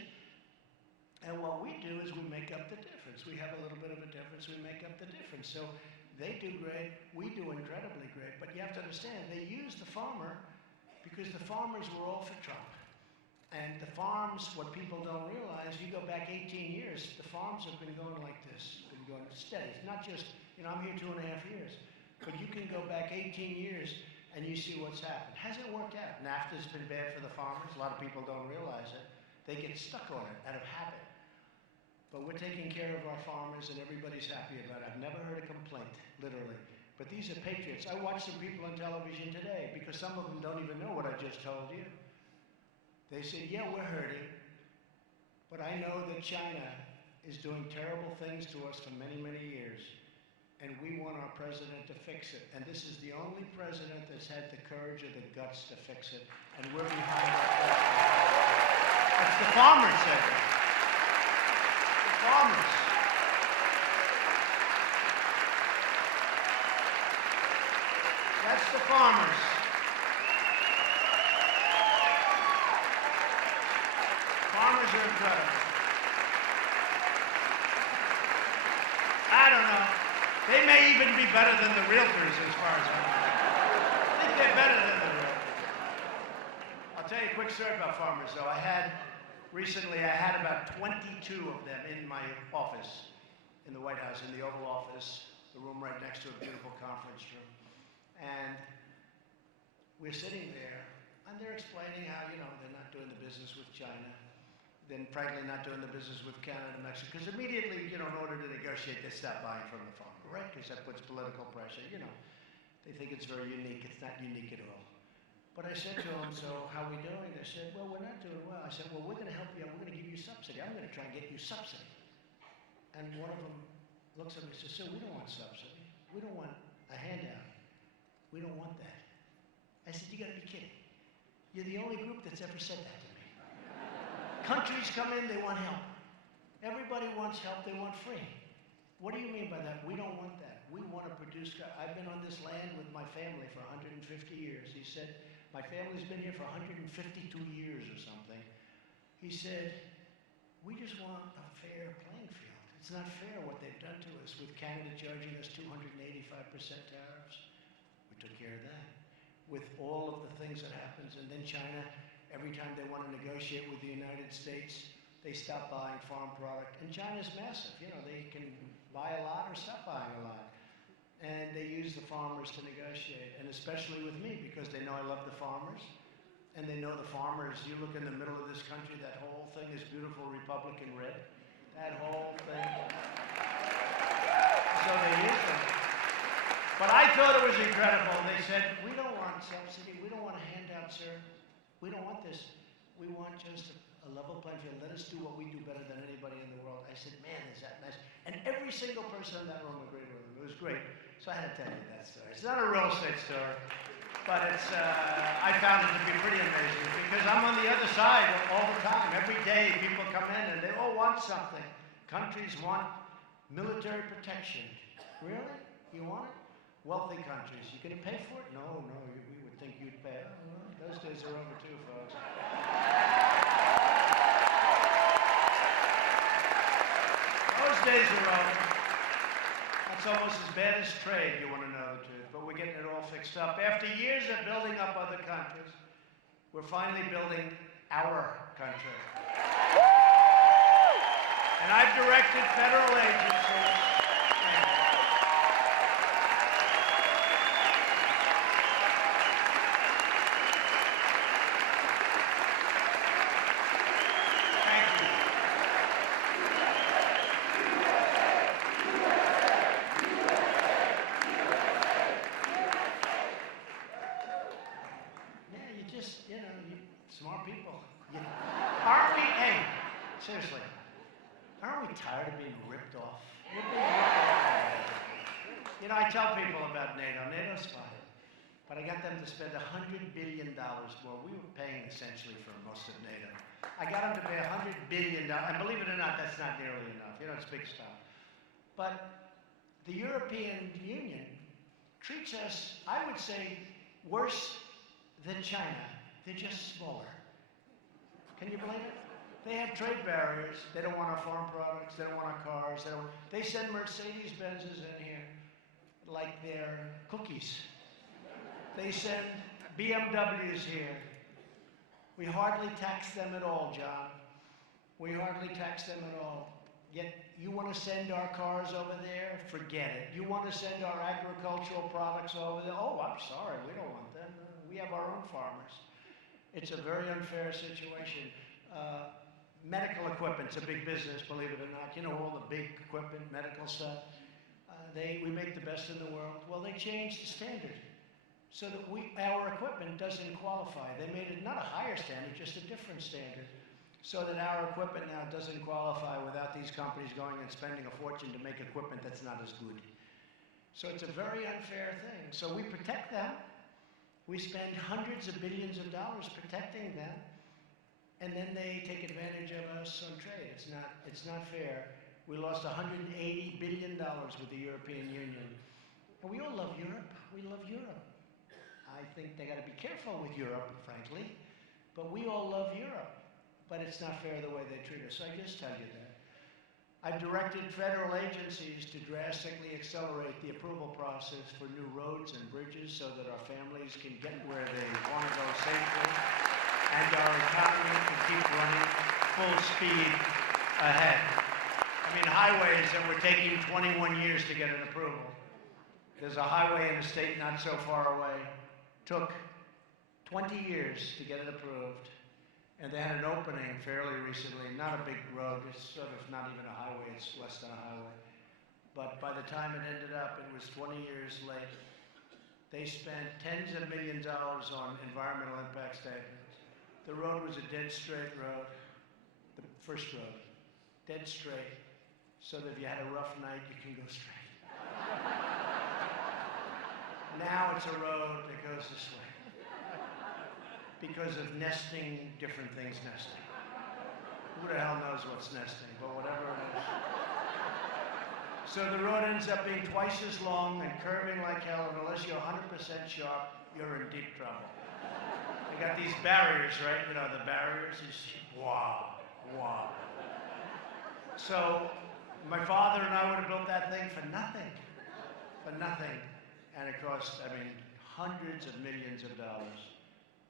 And what we do is we make up the difference. We have a little bit of a difference, we make up the difference. So they do great, we do incredibly great. But you have to understand, they use the farmer because the farmers were all for Trump. And the farms, what people don't realize, you go back 18 years, the farms have been going like this, been going steady. It's not just, you know, I'm here 2.5 years. But you can go back 18 years and you see what's happened. Hasn't worked out. NAFTA's been bad for the farmers. A lot of people don't realize it. They get stuck on it out of habit. But we're taking care of our farmers and everybody's happy about it. I've never heard a complaint, literally. But these are patriots. I watched some people on television today because some of them don't even know what I just told you. They said, yeah, we're hurting, but I know that China is doing terrible things to us for many, many years. and we want our president to fix it. And this is the only president that's had the courage or the guts to fix it, and we're behind our president. That's the farmers say. The farmers. That's the farmers. Farmers are incredible. I don't know. They may even be better than the realtors as far as I'm concerned. I think they're better than the realtors. I'll tell you a quick story about farmers, though. Recently I had about 22 of them in my office in the White House, in the Oval Office, the room right next to a beautiful conference room. And we're sitting there, and they're explaining how, they're not doing the business with China. Then, frankly, not doing the business with Canada and Mexico. Because immediately, in order to negotiate, they stop buying from the farmer, right? Because that puts political pressure. They think it's very unique. It's not unique at all. But I said to them, so how are we doing? They said, well, we're not doing well. I said, well, we're going to help you. We're going to give you subsidy. I'm going to try and get you subsidy. And one of them looks at me and says, sir, we don't want subsidy. We don't want a handout. We don't want that. I said, you got to be kidding. You're the only group that's ever said that to me. Countries come in, they want help. Everybody wants help, they want free. What do you mean by that? We don't want that. We want to produce. I've been on this land with my family for 150 years. He said, my family's been here for 152 years or something. He said, we just want a fair playing field. It's not fair what they've done to us with Canada charging us 285% tariffs. We took care of that. With all of the things that happens, and then China, every time they want to negotiate with the United States, they stop buying farm product. And China's massive. They can buy a lot or stop buying a lot. And they use the farmers to negotiate, and especially with me, because they know I love the farmers, and they know the farmers. You look in the middle of this country, that whole thing is beautiful Republican red. That whole thing. So they use them. But I thought it was incredible. They said, we don't want subsidy. We don't want a handout, sir. We don't want this. We want just a level playing field. Let us do what we do better than anybody in the world. I said, man, is that nice. And every single person in that room agreed with him. It was great. So I had to tell you that story. It's not a real estate story, but I found it to be pretty amazing because I'm on the other side all the time. Every day people come in and they all want something. Countries want military protection. Really? You want it? Wealthy countries. You going to pay for it? No, we would think you'd pay. Oh, well, those days are over too, folks. Those days are over. That's almost as bad as trade, you want to know the truth. But we're getting it all fixed up. After years of building up other countries, we're finally building our country. And I've directed federal agencies. Smart people. Aren't we, hey, seriously, aren't we tired of being ripped off? I tell people about NATO. NATO's fine. But I got them to spend $100 billion more. We were paying essentially for most of NATO. I got them to pay $100 billion. And believe it or not, that's not nearly enough. It's big stuff. But the European Union treats us, I would say, worse than China. They're just smaller. Can you believe it? They have trade barriers. They don't want our farm products. They don't want our cars. They send Mercedes-Benzes in here like they're cookies. They send BMWs here. We hardly tax them at all, John. We hardly tax them at all. Yet you want to send our cars over there? Forget it. You want to send our agricultural products over there? Oh, I'm sorry. We don't want them. We have our own farmers. It's a very unfair situation. Medical equipment's a big business, believe it or not. All the big equipment, medical stuff. We make the best in the world. Well, they changed the standard so that our equipment doesn't qualify. They made it not a higher standard, just a different standard, so that our equipment now doesn't qualify without these companies going and spending a fortune to make equipment that's not as good. So it's a very unfair thing. So we protect them. We spend hundreds of billions of dollars protecting them, and then they take advantage of us on trade. It's not fair. We lost $180 billion with the European Union. And we all love Europe. We love Europe. I think they got to be careful with Europe, frankly. But we all love Europe. But it's not fair the way they treat us. So I just tell you that. I've directed federal agencies to drastically accelerate the approval process for new roads and bridges so that our families can get where they want to go safely and our economy can keep running full speed ahead. I mean, highways that were taking 21 years to get an approval. There's a highway in the state not so far away. Took 20 years to get it approved. And they had an opening fairly recently, not a big road, it's sort of not even a highway, it's less than a highway. But by the time it ended up, it was 20 years late. They spent tens of millions of dollars on environmental impact statements. The road was a dead straight road, the first road, dead straight, so that if you had a rough night, you can go straight. Now it's a road that goes this way. Because of nesting, different things nesting. Who the hell knows what's nesting, but whatever it is. So the road ends up being twice as long and curving like hell, and unless you're 100% sharp, you're in deep trouble. They got these barriers, right? You know, the barriers, you see, wow, wow. So my father and I would have built that thing for nothing. For nothing. And it cost, I mean, hundreds of millions of dollars.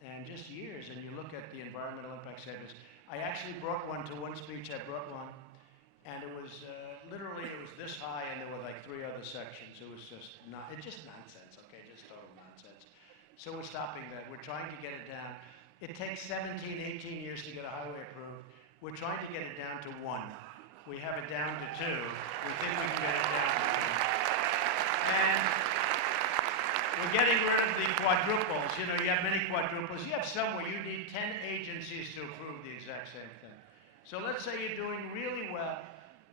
And just years, and you look at the environmental impact statements. I actually brought one to one speech, and it was literally, it was this high, and there were like 3 other sections. It was just nonsense, okay, just total nonsense. So we're stopping that. We're trying to get it down. It takes 17, 18 years to get a highway approved. We're trying to get it down to 1. We have it down to 2. We think we can get it down to 2. And we're getting rid of the quadruples. You know, you have many quadruples. You have some where you need 10 agencies to approve the exact same thing. So let's say you're doing really well.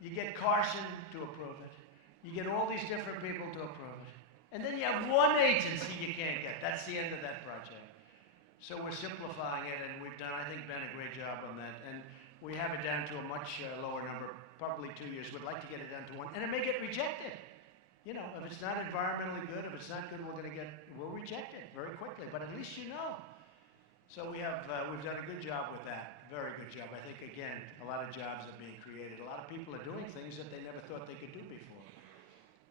You get Carson to approve it. You get all these different people to approve it. And then you have one agency you can't get. That's the end of that project. So we're simplifying it, and we've done, I think, Ben, a great job on that. And we have it down to a much lower number, probably 2 years. We'd like to get it down to 1. And it may get rejected. You know, if it's not environmentally good, if it's not good, we'll reject it very quickly, but at least you know. So we've done a good job with that, very good job. I think, again, a lot of jobs are being created. A lot of people are doing things that they never thought they could do before.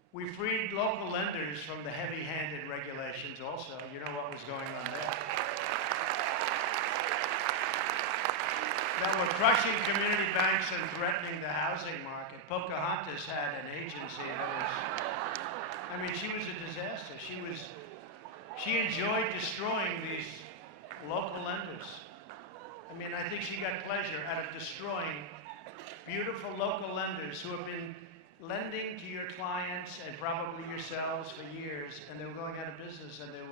We freed local lenders from the heavy-handed regulations also. You know what was going on there. Now we're crushing community banks and threatening the housing market. Pocahontas had an agency that was, I mean, she was a disaster. She enjoyed destroying these local lenders. I mean, I think she got pleasure out of destroying beautiful local lenders who have been lending to your clients and probably yourselves for years, and they were going out of business, and they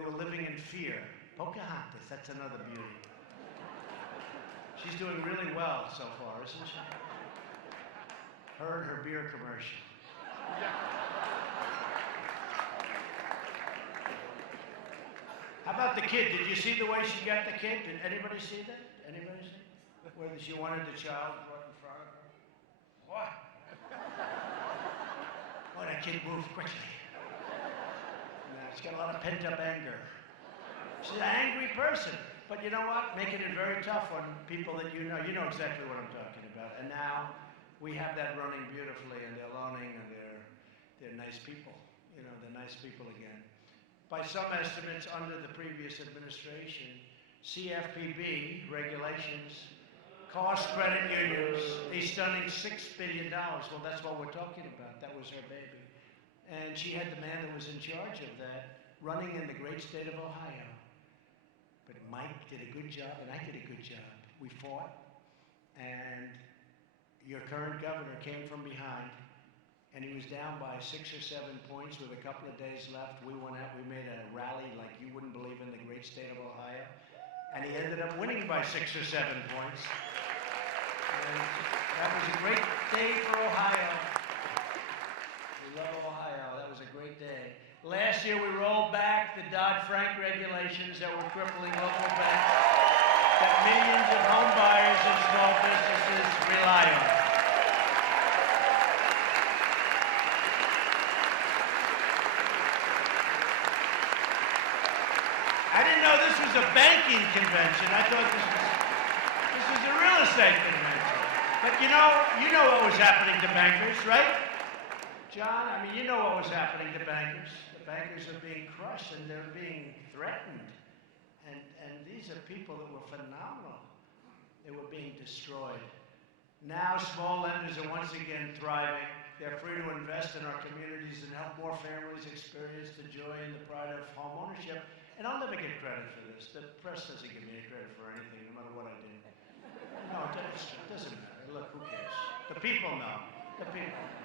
were living in fear. Pocahontas, that's another beauty. She's doing really well so far, isn't she? Her and her beer commercial. How about the kid? Did you see the way she got the kid? Did anybody see that? Anybody see? Whether she wanted the child brought in front of her? What? Oh, that kid moved quickly. Nah, she's got a lot of pent-up anger. She's an angry person. But you know what? Making it very tough on people that you know. You know exactly what I'm talking about. And now we have that running beautifully, and they're loaning, and they're nice people. You know, they're nice people again. By some estimates under the previous administration, CFPB regulations cost credit unions a stunning $6 billion. Well, that's what we're talking about. That was her baby. And she had the man that was in charge of that running in the great state of Ohio. But Mike did a good job, and I did a good job. We fought, and your current governor came from behind, and he was down by 6 or 7 points with a couple of days left. We went out, we made a rally like you wouldn't believe in the great state of Ohio, and he ended up winning by 6 or 7 points. And that was a great day for Ohio. We love Ohio. Last year, we rolled back the dodd-frank regulations that were crippling local banks that millions of home buyers and small businesses rely on. I didn't know this was a banking convention. I thought this was a real estate convention. But you know what was happening to bankers, right? John, I mean, you know what was happening to bankers. The bankers are being crushed and they're being threatened. And these are people that were phenomenal. They were being destroyed. Now small lenders are once again thriving. They're free to invest in our communities and help more families experience the joy and the pride of home ownership. And I'll never get credit for this. The press doesn't give me any credit for anything, no matter what I do. No, it doesn't matter. Look, who cares? The people know. The people know.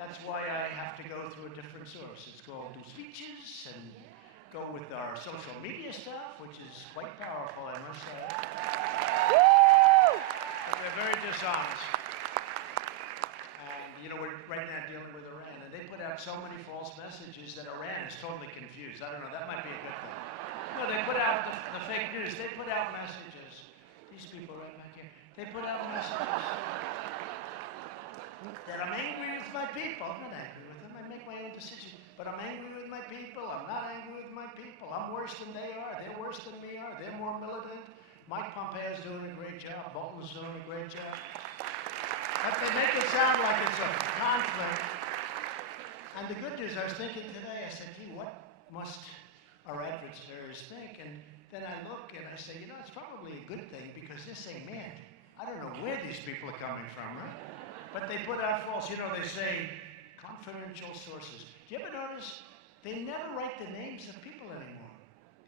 That's why I have to go through a different source. It's called do speeches and go with our social media stuff, which is quite powerful, I must say. But they're very dishonest. And, we're right now dealing with Iran. And they put out so many false messages that Iran is totally confused. I don't know, that might be a good thing. No, they put out the fake news. They put out messages. These people right back here. They put out messages that I'm angry with my people. I'm not angry with them. I make my own decisions. But I'm angry with my people. I'm not angry with my people. I'm worse than they are. They're worse than we are. They're more militant. Mike Pompeo's doing a great job. Bolton's doing a great job. But they make it sound like it's a conflict. And the good news, I was thinking today, I said, gee, what must our adversaries think? And then I look and I say, it's probably a good thing because they're saying, man, I don't know where these people are coming from, right? But they put out false, they say confidential sources. Do you ever notice they never write the names of people anymore?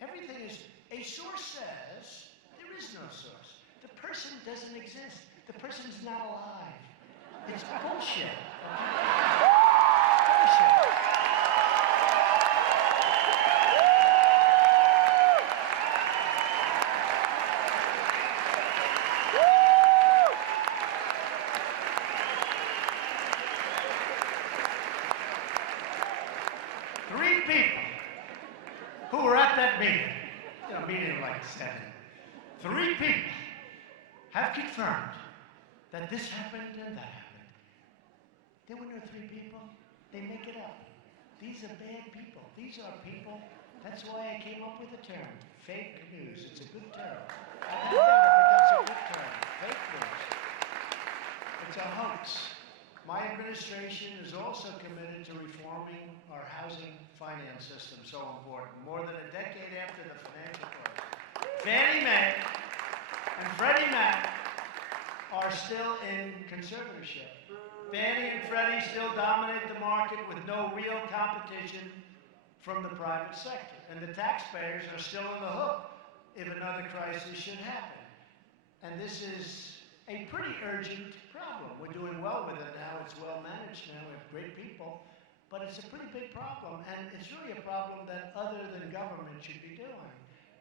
Everything is, a source says, there is no source. The person doesn't exist. The person's not alive. It's bullshit. Bullshit. Three people who were at that meeting, meeting of like 7, 3 people have confirmed that this happened and that happened. There were no 3 people. They make it up. These are bad people. These are people. That's why I came up with the term, fake news. It's a good term. I don't know, but that's a good term. Fake news. It's a hoax. My administration is also committed to reforming our housing finance system, so important. More than a decade after the financial crisis, Fannie Mae and Freddie Mac are still in conservatorship. Fannie and Freddie still dominate the market with no real competition from the private sector. And the taxpayers are still on the hook if another crisis should happen. And this is a pretty urgent problem. We're doing well with it now. It's well managed now. We have great people. But it's a pretty big problem. And it's really a problem that other than government should be doing.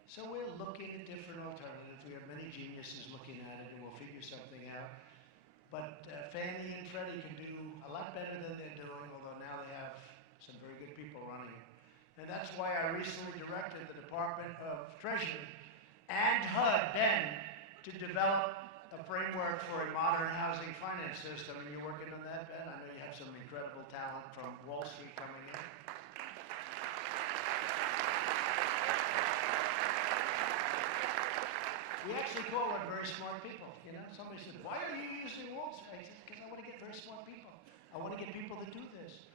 So we're looking at different alternatives. We have many geniuses looking at it, and we'll figure something out. But Fannie and Freddie can do a lot better than they're doing, although now they have some very good people running it. And that's why I recently directed the Department of Treasury and HUD then to develop a framework for a modern housing finance system. And you're working on that, Ben? I know you have some incredible talent from Wall Street coming in. We actually call on very smart people. Somebody said, why are you using Wall Street? I said, because I want to get very smart people. I want to get people that do this.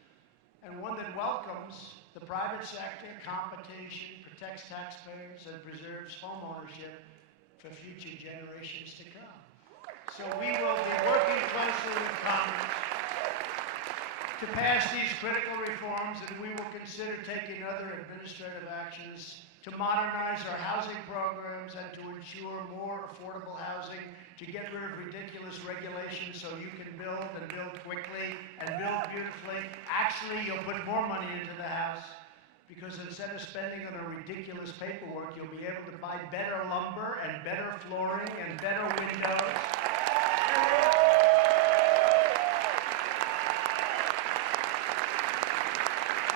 And one that welcomes the private sector, competition, protects taxpayers, and preserves home ownership for future generations to come. So we will be working closely with Congress to pass these critical reforms, and we will consider taking other administrative actions to modernize our housing programs and to ensure more affordable housing, to get rid of ridiculous regulations so you can build and build quickly and build beautifully. Actually, you'll put more money into the house because instead of spending on a ridiculous paperwork, you'll be able to buy better lumber and better flooring and better windows.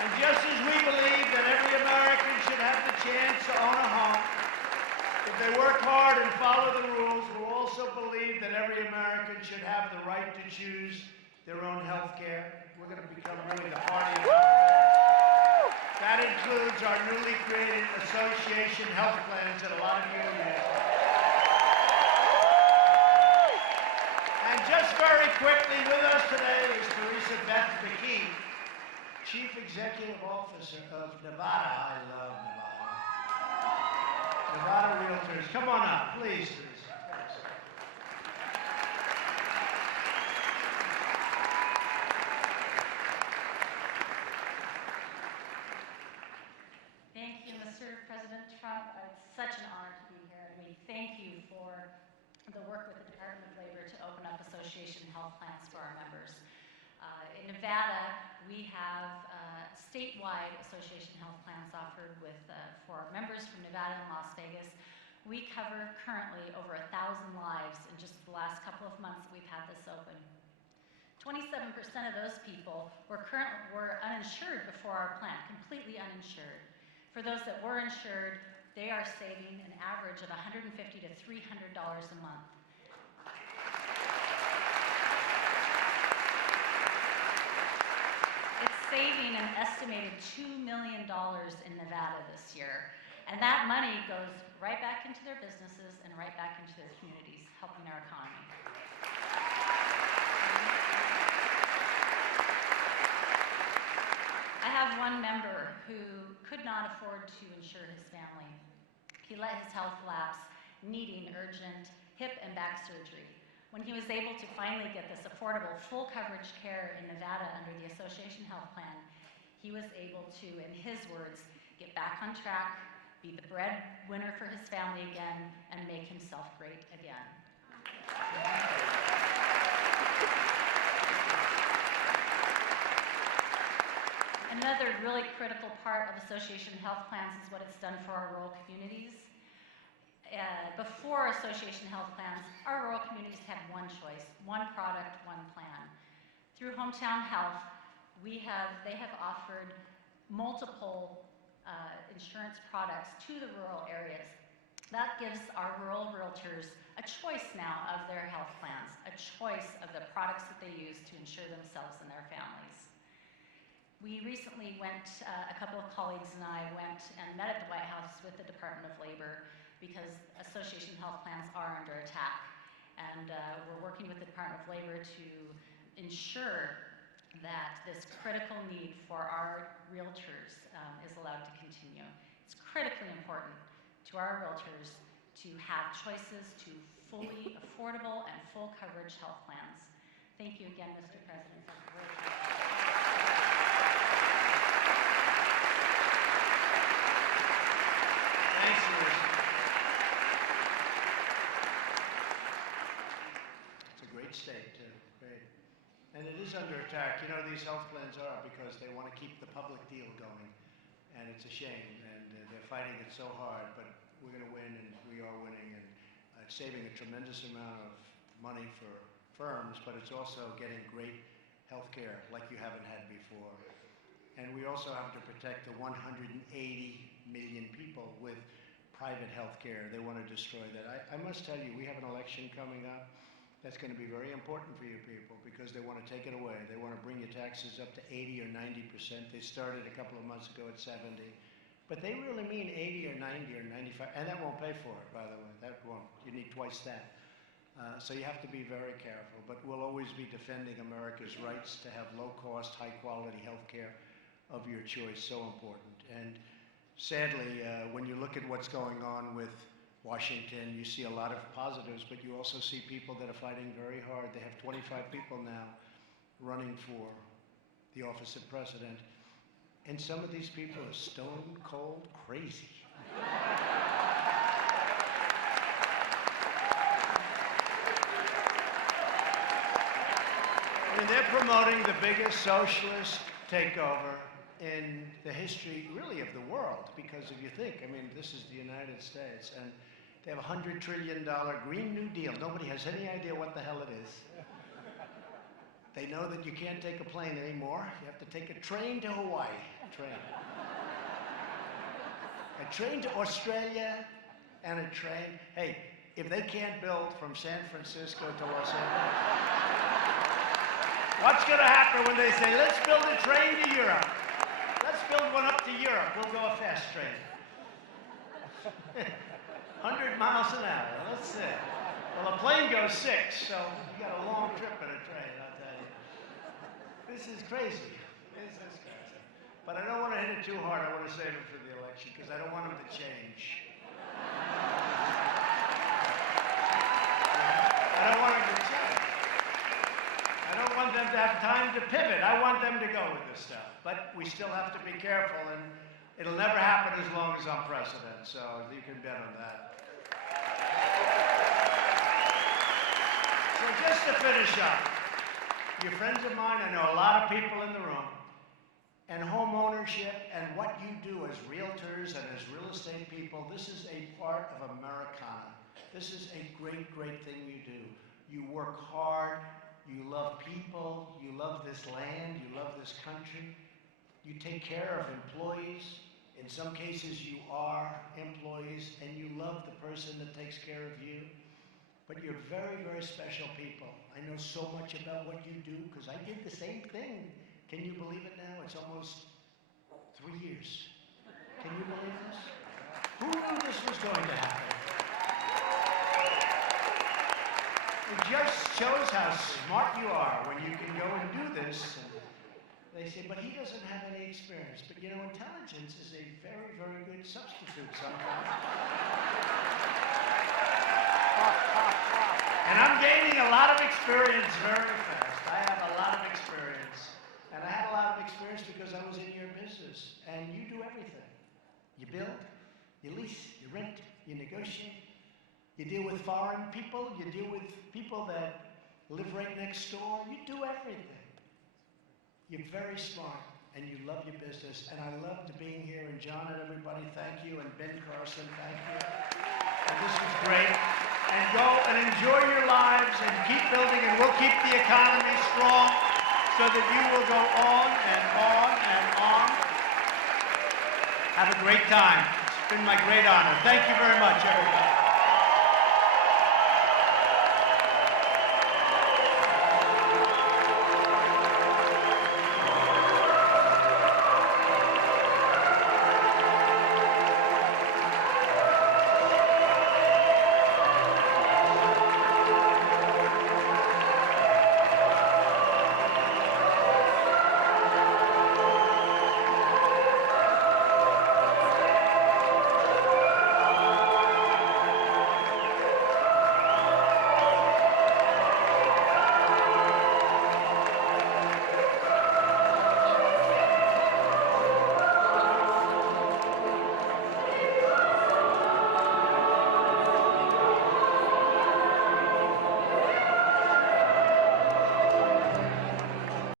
And just as we believe that every American should have the chance to own a home, if they work hard and follow the rules, we'll also believe that every American should have the right to choose their own health care. We're going to become really the party of health. That includes our newly created association health plans that a lot of you use. And just very quickly with us today is Teresa Beth McKee, Chief Executive Officer of Nevada. I love Nevada. Nevada Realtors. Come on up, please, Teresa. Thank you, Mr. President Trump. It's such an honor to be here. And we thank you for the work with the Department of Labor to open up association health plans for our members. In Nevada, we have statewide association health plans offered for our members from Nevada and Las Vegas. We cover currently over 1,000 lives in just the last couple of months that we've had this open. 27% of those people were uninsured before our plan, completely uninsured. For those that were insured, they are saving an average of $150 to $300 a month. It's saving an estimated $2 million in Nevada this year. And that money goes right back into their businesses and right back into their communities, helping our economy. I have one member who could not afford to insure his family. He let his health lapse, needing urgent hip and back surgery. When he was able to finally get this affordable, full coverage care in Nevada under the association health plan, he was able to, in his words, get back on track, be the breadwinner for his family again, and make himself great again. Another really critical part of association health plans is what it's done for our rural communities. Before association health plans, our rural communities had one choice, one product, one plan. Through Hometown Health, they have offered multiple insurance products to the rural areas. That gives our rural realtors a choice now of their health plans, a choice of the products that they use to insure themselves and their families. We recently a couple of colleagues and I went and met at the White House with the Department of Labor because association health plans are under attack. And we're working with the Department of Labor to ensure that this critical need for our realtors is allowed to continue. It's critically important to our realtors to have choices to fully affordable and full coverage health plans. Thank you again, Mr. President. Thanks, Teresa. It's a great state, too. Great. And it is under attack. You know, these health plans are because they want to keep the public deal going. And it's a shame. And they're fighting it so hard. But we're going to win, and we are winning. And it's saving a tremendous amount of money for firms, but it's also getting great health care like you haven't had before. And we also have to protect the 180 million people with private health care. They want to destroy that. I must tell you, we have an election coming up that's going to be very important for you people because they want to take it away. They want to bring your taxes up to 80 or 90%. They started a couple of months ago at 70. But they really mean 80 or 90 or 95, and that won't pay for it, by the way. That won't. You need twice that. So you have to be very careful. But we'll always be defending America's rights to have low-cost, high-quality health care of your choice, so important. And sadly, when you look at what's going on with Washington, you see a lot of positives, but you also see people that are fighting very hard. They have 25 people now running for the office of president, and some of these people are stone cold crazy. I mean, they're promoting the biggest socialist takeover in the history, really, of the world. Because if you think, I mean, this is the United States, and they have a $100 trillion Green New Deal. Nobody has any idea what the hell it is. They know that you can't take a plane anymore. You have to take a train to Hawaii. A train to Australia, and a train. Hey, if they can't build from San Francisco to Los Angeles, what's going to happen when they say, let's build a train to Europe? Let's build one up to Europe. We'll go a fast train. 100 miles an hour. Let's see. Well, a plane goes 6, so you got a long trip in a train, I'll tell you. This is crazy. This is crazy. But I don't want to hit it too hard. I want to save it for the election because I don't want them to change. I don't want them to change. I don't want them to have time to pivot. I want them to go with this stuff. But we still have to be careful, and it'll never happen as long as I'm president, so you can bet on that. So just to finish up, you're friends of mine. I know a lot of people in the room. And home ownership and what you do as realtors and as real estate people, this is a part of Americana. This is a great, great thing you do. You work hard, you love people, you love this land, you love this country. You take care of employees. In some cases, you are employees, and you love the person that takes care of you. But you're very, very special people. I know so much about what you do because I did the same thing. Can you believe it now? It's almost 3 years. Can you believe this? Who knew this was going to happen? It just shows how smart you are when you can go and do this. And they say, but he doesn't have any experience. But you know, intelligence is a very, very good substitute sometimes. And I'm gaining a lot of experience very fast. I have a lot of experience. And I had a lot of experience because I was in your business. And you do everything. You build, you lease, you rent, you negotiate. You deal with foreign people. You deal with people that live right next door. You do everything. You're very smart, and you love your business. And I loved being here. And John and everybody, thank you. And Ben Carson, thank you. And this was great. And go and enjoy your lives and keep building, and we'll keep the economy strong so that you will go on and on and on. Have a great time. It's been my great honor. Thank you very much, everybody.